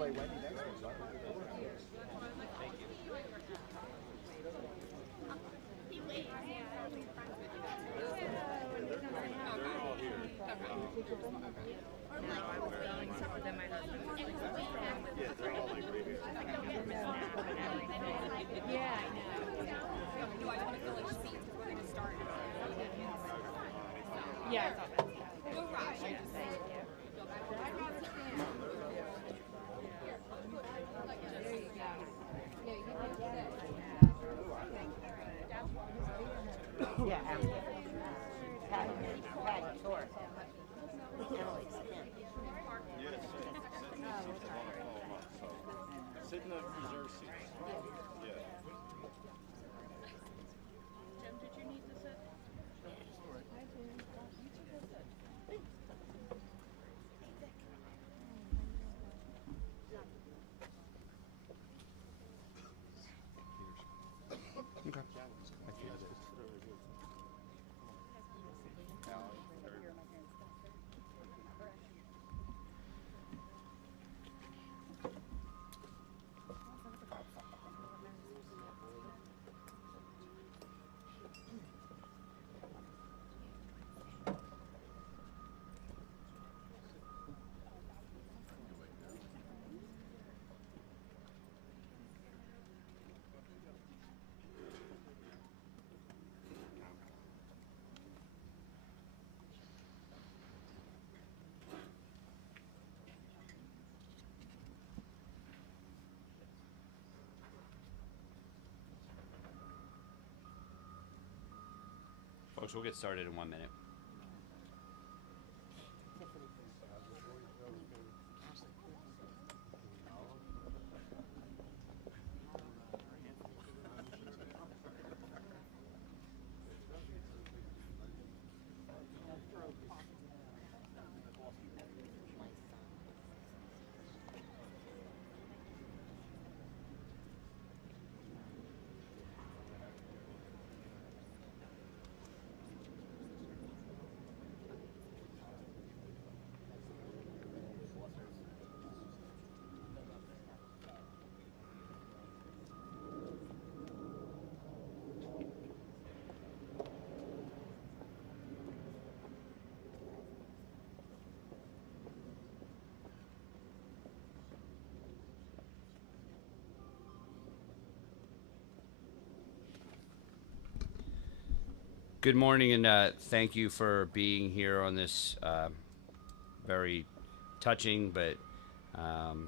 play Wendy next week, right? Yeah, I thought that. Yeah, Patty Torres. Emily's in. Yes, sit in the reserve seats. Yeah. Jim, did you need to sit? Okay. Folks, we'll get started in 1 minute. Good morning, and thank you for being here on this very touching but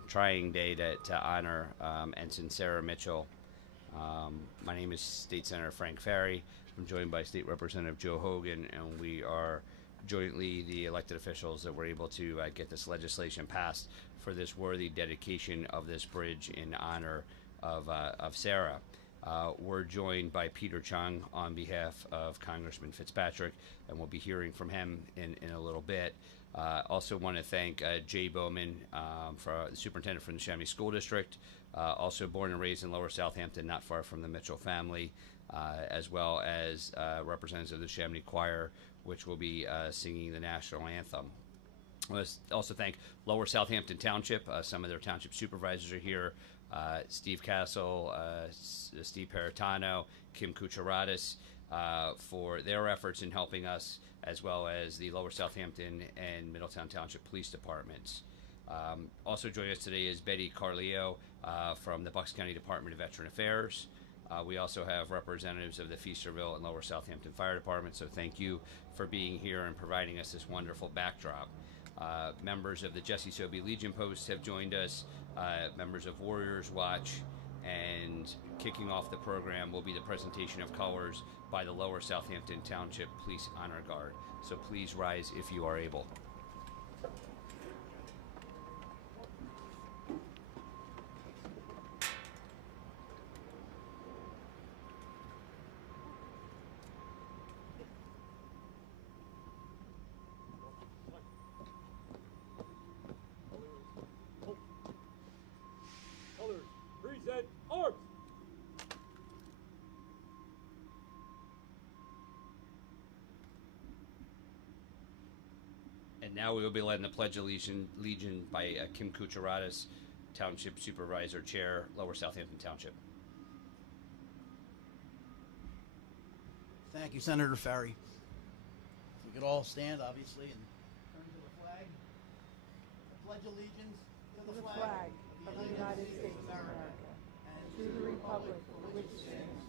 trying day to honor Ensign Sarah Mitchell. My name is State Senator Frank Farry. I'm joined by State Representative Joe Hogan, and we are jointly the elected officials that were able to get this legislation passed for this worthy dedication of this bridge in honor of Sarah. We're joined by Peter Chung on behalf of Congressman Fitzpatrick, and we'll be hearing from him in a little bit. Also want to thank Jay Bowman, for the superintendent from the Chamonix School District, also born and raised in Lower Southampton, not far from the Mitchell family, as well as representatives of the Chamonix Choir, which will be singing the national anthem. I want to also thank Lower Southampton Township. Some of their township supervisors are here. Steve Castle, Steve Peritano, Kim Kucharatis, for their efforts in helping us, as well as the Lower Southampton and Middletown Township Police Departments. Also joining us today is Betty Carleo from the Bucks County Department of Veteran Affairs. We also have representatives of the Feasterville and Lower Southampton Fire Department, so thank you for being here and providing us this wonderful backdrop. Members of the Jesse Sobey Legion Post have joined us, members of Warriors Watch, and kicking off the program will be the presentation of colors by the Lower Southampton Township Police Honor Guard. So please rise if you are able. Present arms! And now we will be led in the Pledge of Allegiance by Kim Kucharatis, Township Supervisor Chair, Lower Southampton Township. Thank you, Senator Farry. We could all stand, obviously, and turn to the flag. Pledge allegiance to the flag of the United States of America, and to the republic for which it stands,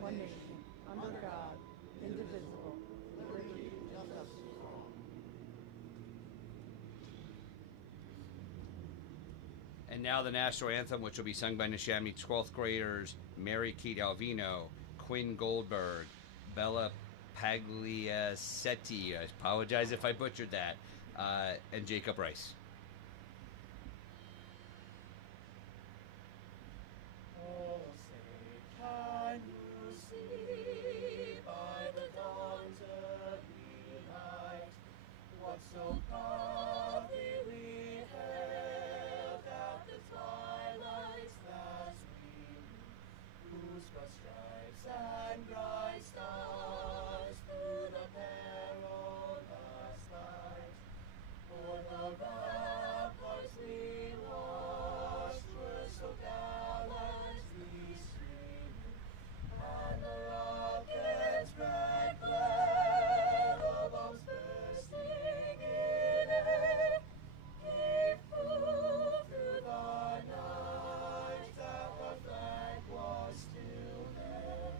one nation, under God, indivisible, liberty and justice for all. And now the national anthem, which will be sung by Neshammy 12th graders Mary Kate Alvino, Quinn Goldberg, Bella Pagliacetti, I apologize if I butchered that, and Jacob Rice. Oh, say, can you see by the dawn's early light what so proudly we hailed at the twilight's last gleam, whose broad stripes and bright stars through the perilous night, o'er the ramparts we watched were so gallantly streaming, and the rocket's red glare almost bursting in air gave proof through the night that the flag was still there.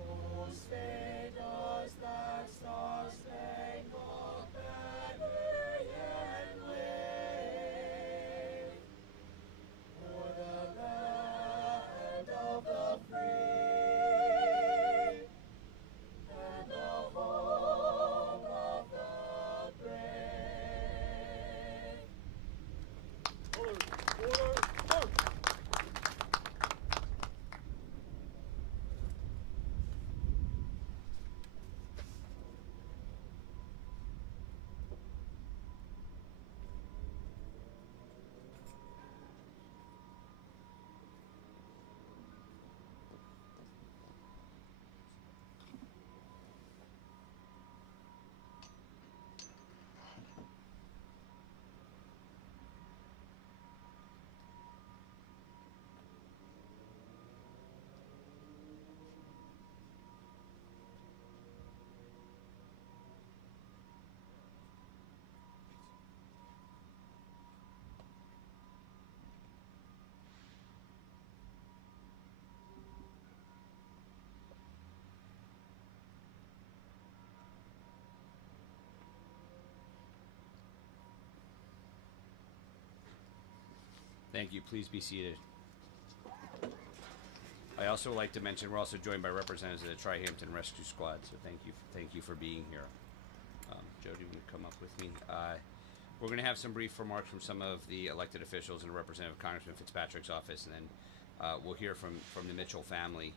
Oh, stay does that star-spangled banner yet wave o'er the land of the free and the home of the brave. Order, march! Thank you. Please be seated. I also would like to mention we're also joined by representatives of the Tri-Hampton Rescue Squad, so thank you for being here. Joe, do you want to come up with me? We're going to have some brief remarks from some of the elected officials and a representative of Congressman Fitzpatrick's office, and then we'll hear from the Mitchell family.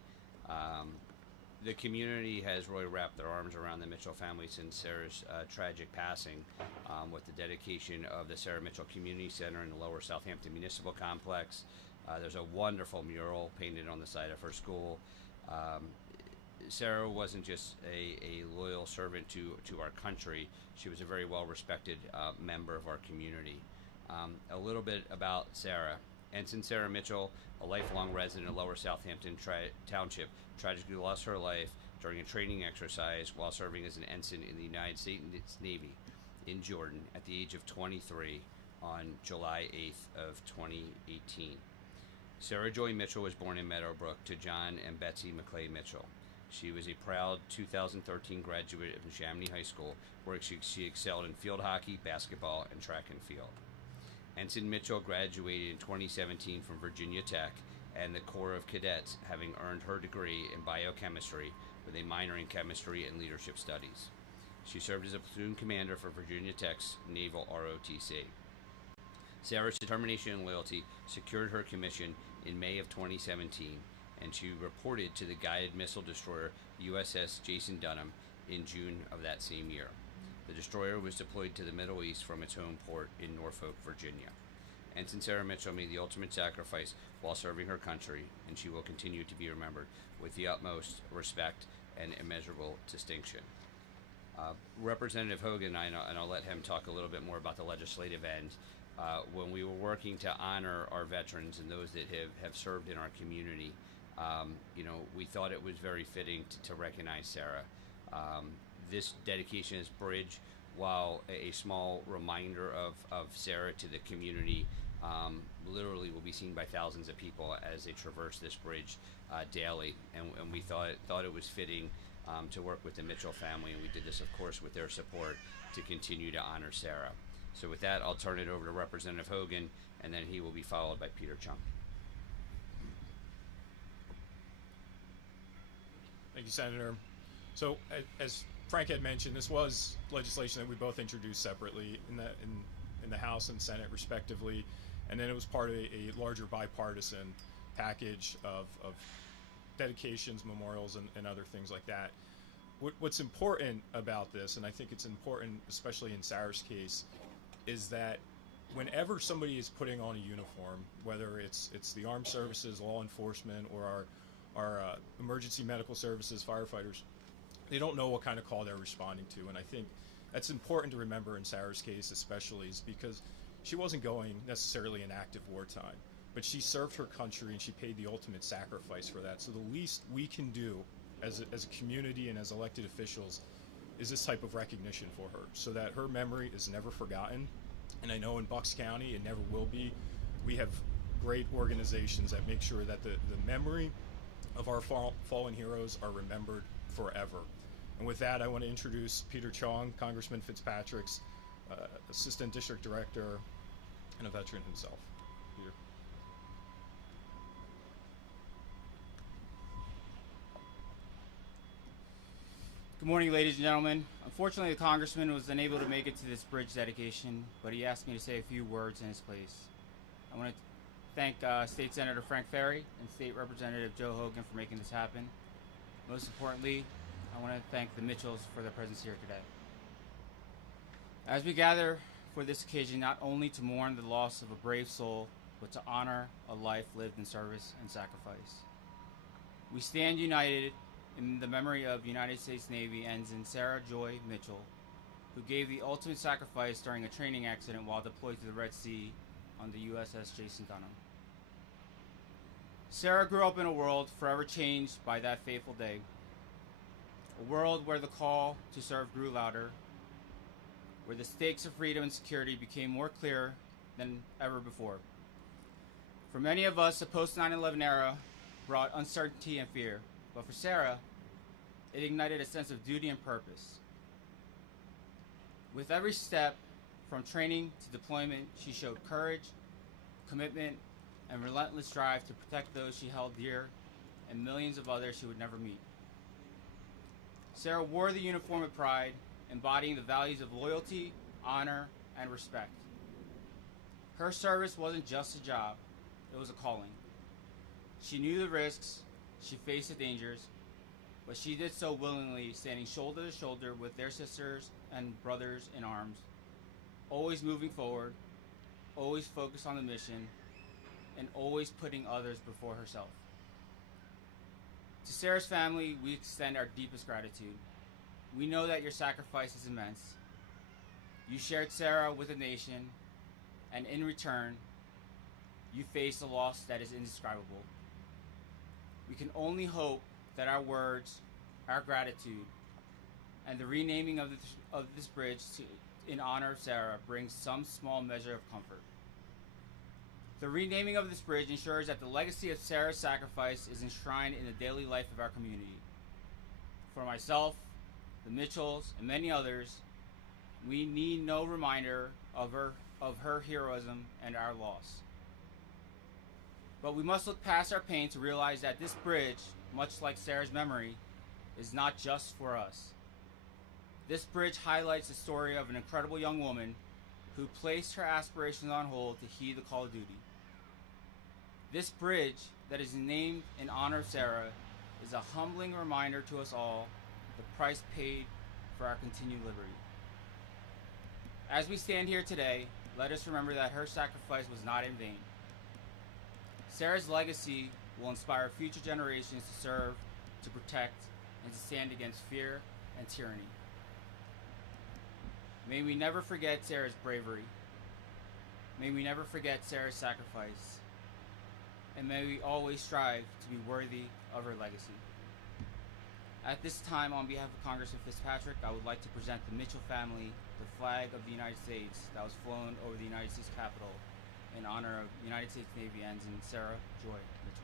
The community has really wrapped their arms around the Mitchell family since Sarah's tragic passing, with the dedication of the Sarah Mitchell Community Center in the Lower Southampton Municipal Complex. There's a wonderful mural painted on the side of her school. Sarah wasn't just a loyal servant to our country. She was a very well-respected member of our community. A little bit about Sarah. Ensign Sarah Mitchell, a lifelong resident of Lower Southampton Township, tragically lost her life during a training exercise while serving as an ensign in the United States Navy in Jordan at the age of 23 on July 8th of 2018. Sarah Joy Mitchell was born in Meadowbrook to John and Betsy McClay Mitchell. She was a proud 2013 graduate of Neshamny High School, where she excelled in field hockey, basketball, and track and field. Ensign Mitchell graduated in 2017 from Virginia Tech and the Corps of Cadets, having earned her degree in biochemistry with a minor in chemistry and leadership studies. She served as a platoon commander for Virginia Tech's Naval ROTC. Sarah's determination and loyalty secured her commission in May of 2017, and she reported to the guided missile destroyer USS Jason Dunham in June of that same year. The destroyer was deployed to the Middle East from its home port in Norfolk, Virginia. Ensign Sarah Mitchell made the ultimate sacrifice while serving her country, and she will continue to be remembered with the utmost respect and immeasurable distinction. Representative Hogan, and I'll let him talk a little bit more about the legislative end, when we were working to honor our veterans and those that have served in our community, we thought it was very fitting to recognize Sarah. This dedication, this bridge, while a small reminder of Sarah to the community, literally will be seen by thousands of people as they traverse this bridge daily. And we thought it was fitting to work with the Mitchell family, and we did this, of course, with their support to continue to honor Sarah. So with that, I'll turn it over to Representative Hogan, and then he will be followed by Peter Chung. Thank you, Senator. So, as Frank had mentioned, this was legislation that we both introduced separately in the House and Senate, respectively, and then it was part of a larger bipartisan package of dedications, memorials, and other things like that. What's important about this, and I think it's important, especially in Sarah's case, is that whenever somebody is putting on a uniform, whether it's the armed services, law enforcement, or our emergency medical services, firefighters, they don't know what kind of call they're responding to. And I think that's important to remember in Sarah's case especially, is because she wasn't going necessarily in active wartime, but she served her country and she paid the ultimate sacrifice for that. So the least we can do as a community and as elected officials is this type of recognition for her, so that her memory is never forgotten. And I know in Bucks County it never will be. We have great organizations that make sure that the memory of our fallen heroes are remembered forever. And with that, I want to introduce Peter Chung, Congressman Fitzpatrick's Assistant District Director and a veteran himself. Peter. Good morning, ladies and gentlemen. Unfortunately, the Congressman was unable to make it to this bridge dedication, but he asked me to say a few words in his place. I want to thank State Senator Frank Farry and State Representative Joe Hogan for making this happen. Most importantly, I want to thank the Mitchells for their presence here today. As we gather for this occasion, not only to mourn the loss of a brave soul, but to honor a life lived in service and sacrifice, we stand united in the memory of United States Navy Ensign Sarah Joy Mitchell, who gave the ultimate sacrifice during a training accident while deployed to the Red Sea on the USS Jason Dunham. Sarah grew up in a world forever changed by that fateful day, a world where the call to serve grew louder, where the stakes of freedom and security became more clear than ever before. For many of us, the post 9/11 era brought uncertainty and fear, but for Sarah, it ignited a sense of duty and purpose. With every step, from training to deployment, she showed courage, commitment, and relentless drive to protect those she held dear and millions of others she would never meet. Sarah wore the uniform with pride, embodying the values of loyalty, honor, and respect. Her service wasn't just a job, it was a calling. She knew the risks, she faced the dangers, but she did so willingly, standing shoulder to shoulder with their sisters and brothers in arms, always moving forward, always focused on the mission, and always putting others before herself. To Sarah's family, we extend our deepest gratitude. We know that your sacrifice is immense. You shared Sarah with the nation, and in return, you faced a loss that is indescribable. We can only hope that our words, our gratitude, and the renaming of this bridge in honor of Sarah brings some small measure of comfort. The renaming of this bridge ensures that the legacy of Sarah's sacrifice is enshrined in the daily life of our community. For myself, the Mitchells, and many others, we need no reminder of her heroism and our loss. But we must look past our pain to realize that this bridge, much like Sarah's memory, is not just for us. This bridge highlights the story of an incredible young woman who placed her aspirations on hold to heed the call of duty. This bridge that is named in honor of Sarah is a humbling reminder to us all of the price paid for our continued liberty. As we stand here today, let us remember that her sacrifice was not in vain. Sarah's legacy will inspire future generations to serve, to protect, and to stand against fear and tyranny. May we never forget Sarah's bravery. May we never forget Sarah's sacrifice, and may we always strive to be worthy of her legacy. At this time, on behalf of Congressman Fitzpatrick, I would like to present the Mitchell family the flag of the United States that was flown over the United States Capitol in honor of United States Navy Ensign Sarah Joy Mitchell.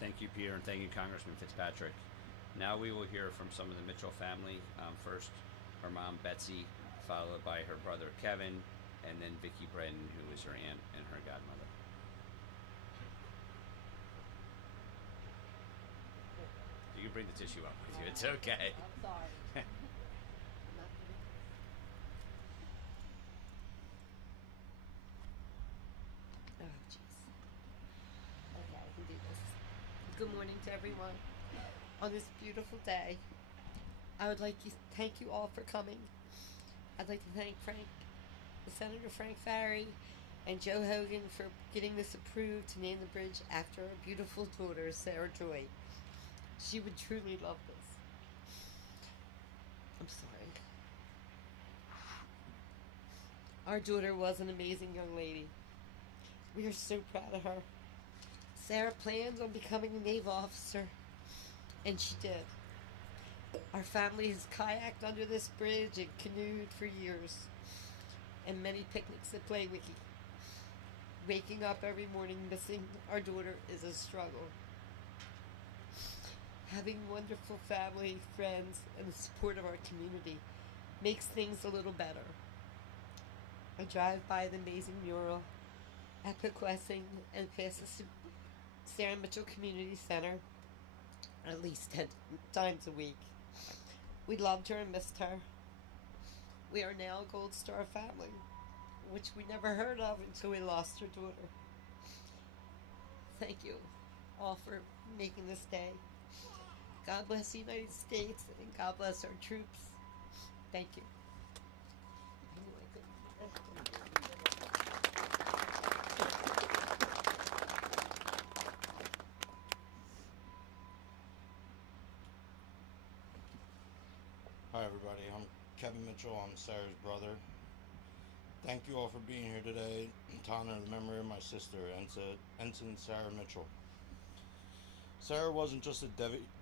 Thank you, Peter, and thank you, Congressman Fitzpatrick. Now we will hear from some of the Mitchell family. First, her mom, Betsy, followed by her brother, Kevin, and then Vicki Brennan, who is her aunt and her godmother. You can bring the tissue up with you. It's okay. I'm sorry. Oh, jeez. Okay, I can do this. Good morning to everyone. On this beautiful day, I would like to thank you all for coming. I'd like to thank Senator Frank Farry and Joe Hogan for getting this approved to name the bridge after our beautiful daughter, Sarah Joy. She would truly love this. I'm sorry. Our daughter was an amazing young lady. We are so proud of her. Sarah plans on becoming a naval officer, and she did. Our family has kayaked under this bridge and canoed for years, and many picnics at Play Wiki. Waking up every morning missing our daughter is a struggle. Having wonderful family, friends, and the support of our community makes things a little better. I drive by the amazing mural at Pequessing and past the Sarah Mitchell Community Center at least 10 times a week. We loved her and missed her. We are now a Gold Star family, which we never heard of until we lost our daughter. Thank you all for making this day. God bless the United States, and God bless our troops. Thank you. Hi everybody, I'm Kevin Mitchell, I'm Sarah's brother. Thank you all for being here today to honor the memory of my sister, Ensign Sarah Mitchell. Sarah wasn't just a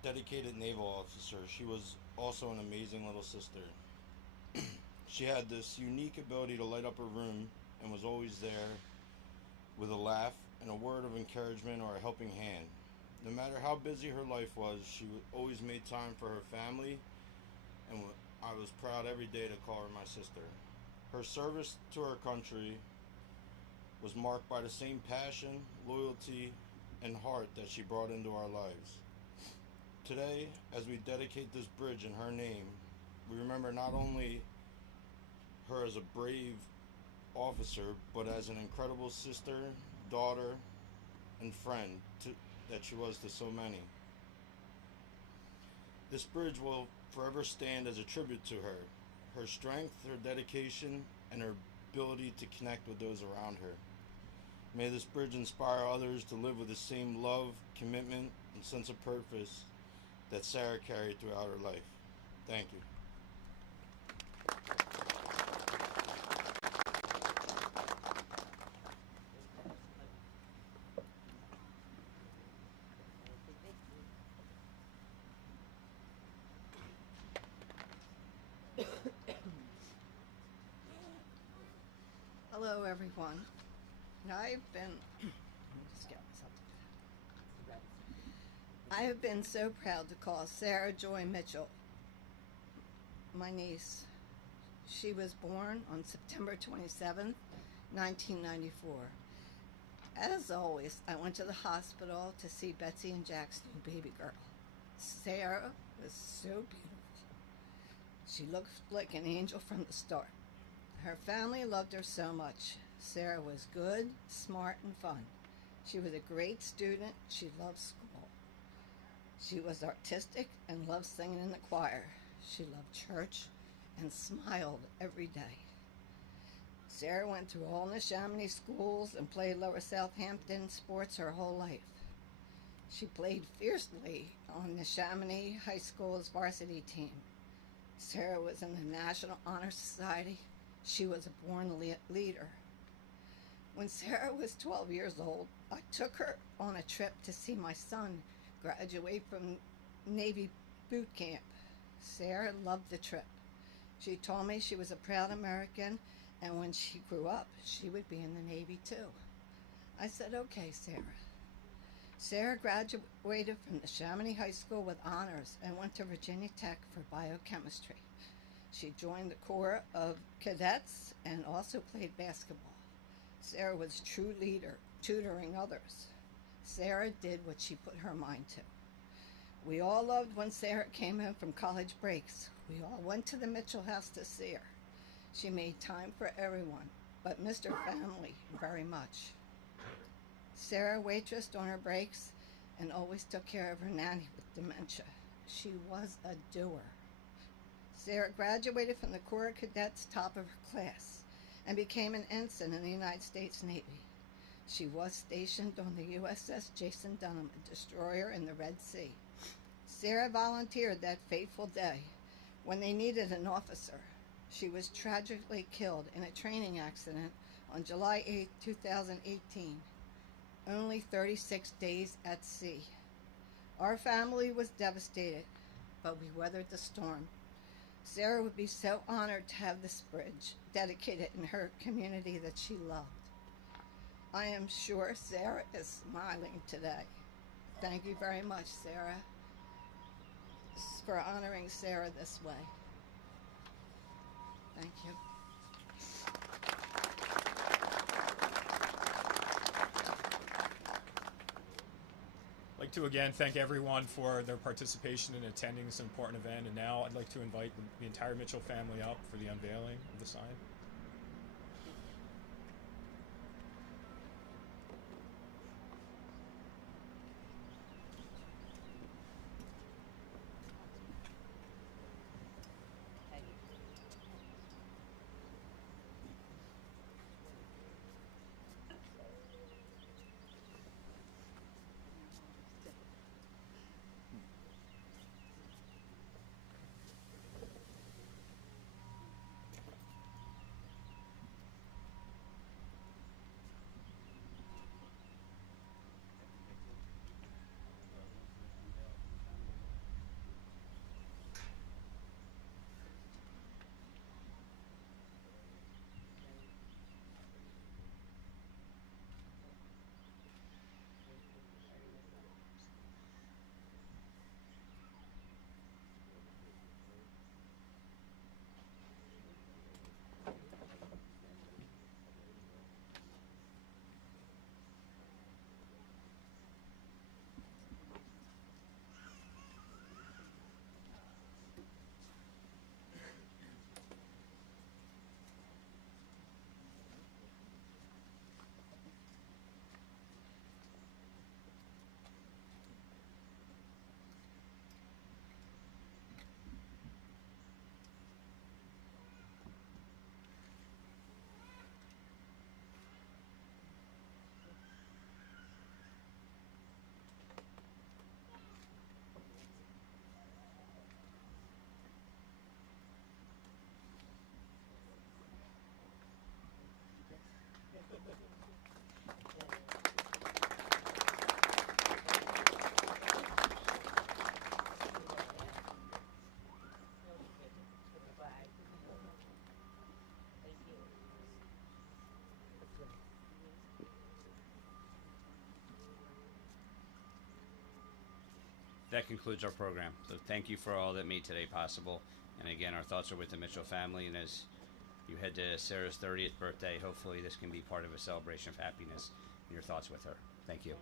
dedicated naval officer, she was also an amazing little sister. She had this unique ability to light up a room and was always there with a laugh and a word of encouragement or a helping hand. No matter how busy her life was, she always made time for her family, and I was proud every day to call her my sister. Her service to her country was marked by the same passion, loyalty, and heart that she brought into our lives. Today, as we dedicate this bridge in her name, we remember not only her as a brave officer, but as an incredible sister, daughter, and friend that she was to so many. This bridge will forever stand as a tribute to her, her strength, her dedication, and her ability to connect with those around her. May this bridge inspire others to live with the same love, commitment, and sense of purpose that Sarah carried throughout her life. Thank you. Hello, everyone. I've been. Let me just get myself. I have been so proud to call Sarah Joy Mitchell my niece. She was born on September 27th, 1994. As always, I went to the hospital to see Betsy and Jack's new baby girl. Sarah was so beautiful. She looked like an angel from the start. Her family loved her so much. Sarah was good, smart, and fun. She was a great student. She loved school. She was artistic and loved singing in the choir. She loved church and smiled every day. Sarah went through all Neshaminy schools and played Lower Southampton sports her whole life. She played fiercely on Neshaminy High School's varsity team. Sarah was in the National Honor Society. She was a born leader. When Sarah was 12 years old, I took her on a trip to see my son graduate from Navy boot camp. Sarah loved the trip. She told me she was a proud American, and when she grew up, she would be in the Navy too. I said, okay, Sarah. Sarah graduated from the Chamonix High School with honors and went to Virginia Tech for biochemistry. She joined the Corps of Cadets and also played basketball. Sarah was a true leader, tutoring others. Sarah did what she put her mind to. We all loved when Sarah came home from college breaks. We all went to the Mitchell house to see her. She made time for everyone, but missed her family very much. Sarah waitressed on her breaks and always took care of her nanny with dementia. She was a doer. Sarah graduated from the Corps of Cadets, top of her class, and became an ensign in the United States Navy. She was stationed on the USS Jason Dunham, a destroyer in the Red Sea. Sarah volunteered that fateful day when they needed an officer. She was tragically killed in a training accident on July 8, 2018, only 36 days at sea. Our family was devastated, but we weathered the storm. Sarah would be so honored to have this bridge dedicated in her community that she loved. I am sure Sarah is smiling today. Thank you very much, Sarah, for honoring Sarah this way. Thank you. I'd like to again thank everyone for their participation in attending this important event, and now I'd like to invite the entire Mitchell family up for the unveiling of the sign. that concludes our program. So thank you for all that made today possible. And again, our thoughts are with the Mitchell family. And as you head to Sarah's 30th birthday, hopefully this can be part of a celebration of happiness and your thoughts with her. Thank you.